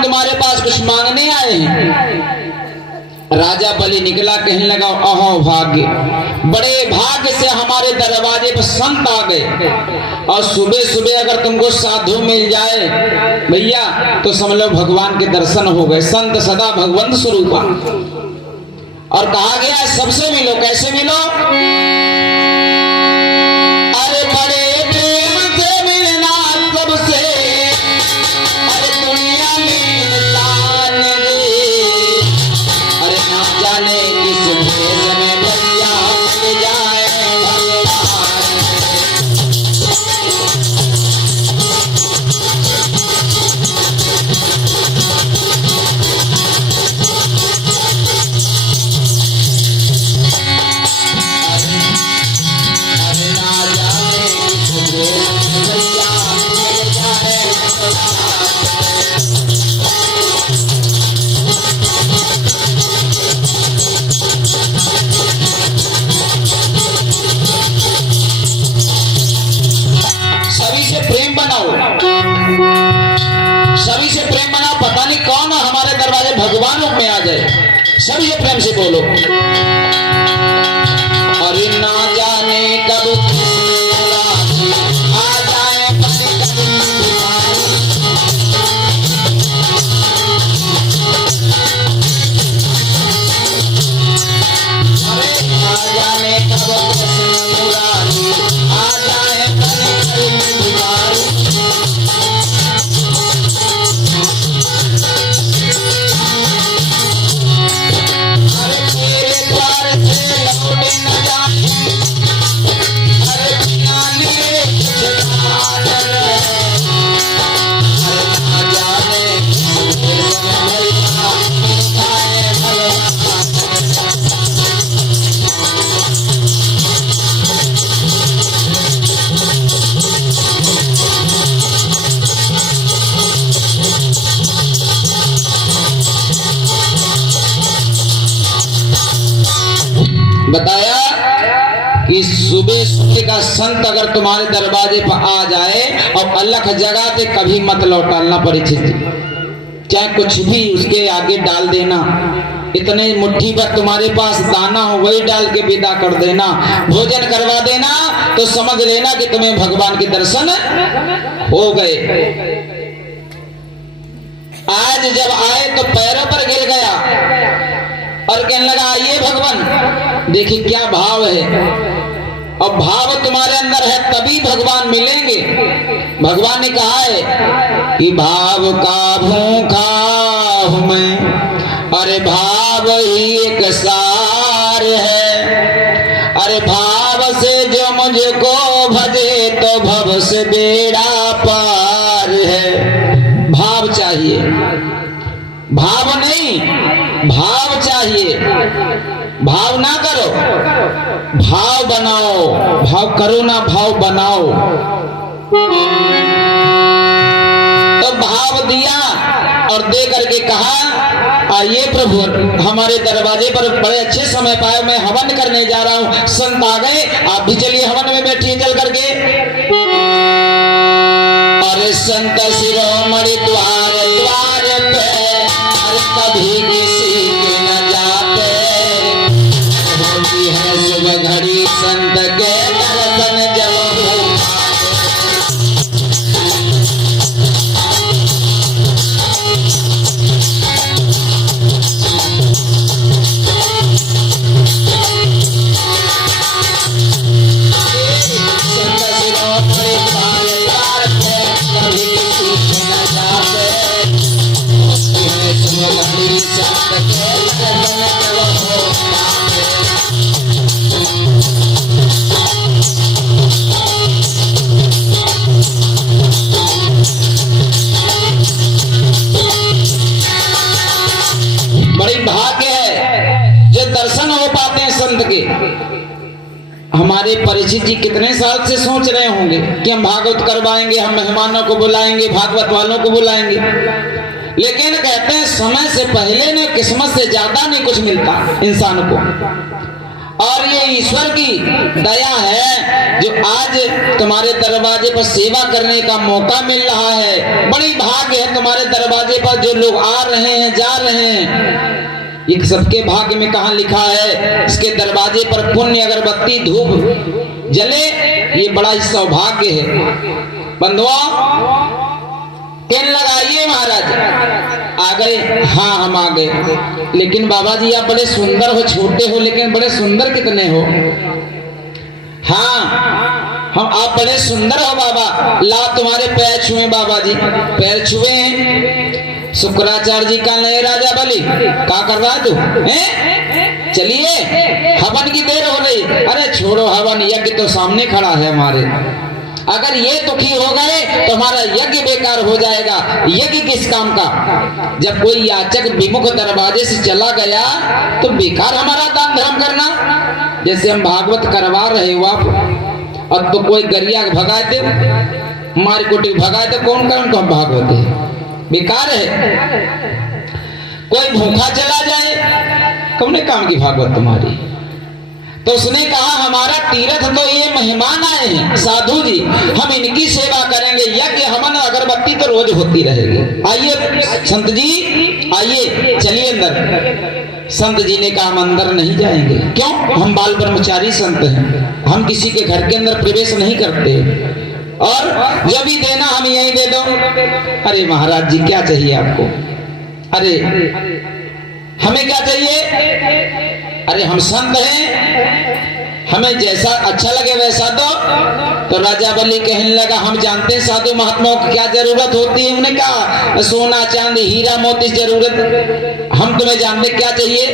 हम तुम्हारे पास कुछ मांगने आए हैं। राजा बलि निकला, कहने लगा अहो भाग्य, बड़े भाग्य से हमारे दरवाजे पर संत आ गए, और सुबह सुबह अगर तुमको साधु मिल जाए भैया तो समझ लो भगवान के दर्शन हो गए। संत सदा भगवंत स्वरूपा। और कहा गया सबसे मिलो। कैसे मिलो? अरे बड़े प्रेम से मिलना सबसे, अरे दुनिया में इंसान रे, अरे ना जाने किस भेष में भैया मिल जाए भगवान। सभी से प्रेम बनाओ, सभी से प्रेम बनाओ। पता नहीं कौन हमारे दरवाजे भगवान रूप में आ जाए। सभी से प्रेम से बोलो। अरे ना जाने कब आ जाए अरे ना जाने कब आ जाए बताया कि सुबह सुबह का संत अगर तुम्हारे दरवाजे पर आ जाए और अलख जगा के कभी मत लौटाना परिचित, चाहे कुछ भी उसके आगे डाल देना। इतने मुट्ठी पर तुम्हारे पास दाना हो वही डाल के विदा कर देना। भोजन करवा देना तो समझ लेना कि तुम्हें भगवान के दर्शन हो गए। आज जब आए तो पैरों पर गिर गया और कहने लगा आइए भगवान। देखिए क्या भाव है, और भाव तुम्हारे अंदर है तभी भगवान मिलेंगे। भगवान ने कहा है कि भाव का भूखा हूं मैं, अरे भाव ही एक सार है। अरे भाव से जो मुझको भजे तो भव से बेड़ा पार है। भाव चाहिए, भाव नहीं भाव चाहिए। भाव ना करो, भाव बनाओ। भाव करो ना, भाव बनाओ। तो भाव दिया और दे करके कहा आइए प्रभु हमारे दरवाजे पर बड़े अच्छे समय पाए, मैं हवन करने जा रहा हूँ। संत आ गए, आप भी चलिए हवन में बैठिए चल करके। अरे संत शिरोमणि द्वार द्वार पे, अरे कभी किसी के न जाते, होती है सुबह घड़ी संत के दर्शन जब हमारे परिचित जी कितने साल से सोच रहे होंगे कि हम भागवत करवाएंगे, हम मेहमानों को बुलाएंगे, भागवत वालों को बुलाएंगे, लेकिन कहते हैं समय से पहले ने किस्मत से ज्यादा नहीं कुछ मिलता इंसान को। और ये ईश्वर की दया है जो आज तुम्हारे दरवाजे पर सेवा करने का मौका मिल रहा है। बड़ी भाग्य है तुम्हारे दरवाजे पर जो लोग आ रहे हैं, जा रहे हैं। ये सबके भाग्य में कहाँ लिखा है, इसके दरवाजे पर पुण्य अगरबत्ती धूप जले, ये बड़ा ही सौभाग्य है। बंधुओं कहने लगा आइए महाराज। आ गए? हाँ हम आ गए। लेकिन बाबा जी आप बड़े सुंदर हो, छोटे हो लेकिन बड़े सुंदर कितने हो? हाँ हम आप बड़े सुंदर हो बाबा। ला तुम्हारे पैर छुए बाबा जी। पैर छुए। शुक्राचार्य जी का नए राजा बलि क्या कर रहा है तू? चलिए हवन की देर हो रही। अरे छोड़ो हवन, यज्ञ तो सामने खड़ा है हमारे। अगर ये दुखी हो गए तो हमारा यज्ञ बेकार हो जाएगा। यज्ञ किस काम का? जब कोई याचक विमुख दरवाजे से चला गया तो बेकार हमारा दान धर्म करना। जैसे हम भागवत करवा रहे हो आप, और तो कोई गरिया भगाए थे, मार कोटी भगाए थे, कौन कौन को भागवत है? बेकार है। कोई भूखा चला जाए, कौन काम की भागवत तुम्हारी? तो उसने कहा हमारा तीर्थ तो ये मेहमान आए हैं साधु जी, हम इनकी सेवा करेंगे। यज्ञ हवन अगरबत्ती तो रोज होती रहेगी। आइए संत जी आइए, चलिए अंदर। संत जी ने कहा हम अंदर नहीं जाएंगे। क्यों? हम बाल ब्रह्मचारी संत हैं, हम किसी के घर के अंदर प्रवेश नहीं करते, और जो भी देना हम यहीं दे दो। अरे महाराज जी क्या चाहिए आपको? अरे हमें क्या चाहिए? अरे हम संत हैं, हमें जैसा अच्छा लगे वैसा दो। तो राजा बलि कहने लगा हम जानते हैं साधु महात्माओं की क्या जरूरत होती है। उन्होंने कहा सोना चांदी हीरा मोती जरूरत, हम तुम्हें जानते क्या चाहिए?